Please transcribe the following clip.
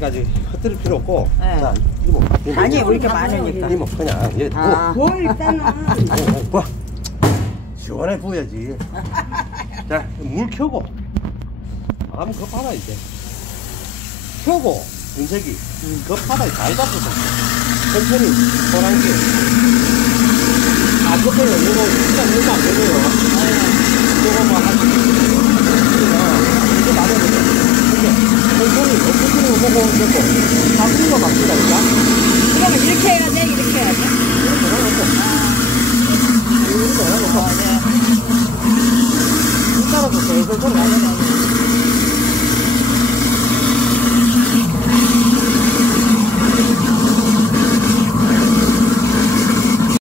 까지 흩뜨릴 필요 없고. 네. 자, 이모. 아니, 왜 이렇게 많으니까. 이모, 그냥 얘 뭐 일단은 부어. 시원하게 부어야지. 자, 물 켜고. 아무 급하다 이제. 켜고 윤색이 급하다 잘 잡숴서 천천히 호랑기. 아, 급해요. 이거 진짜 물도 안 되고요. 이거 뭐 한. 이거 많아요. 천천히 보고 됐고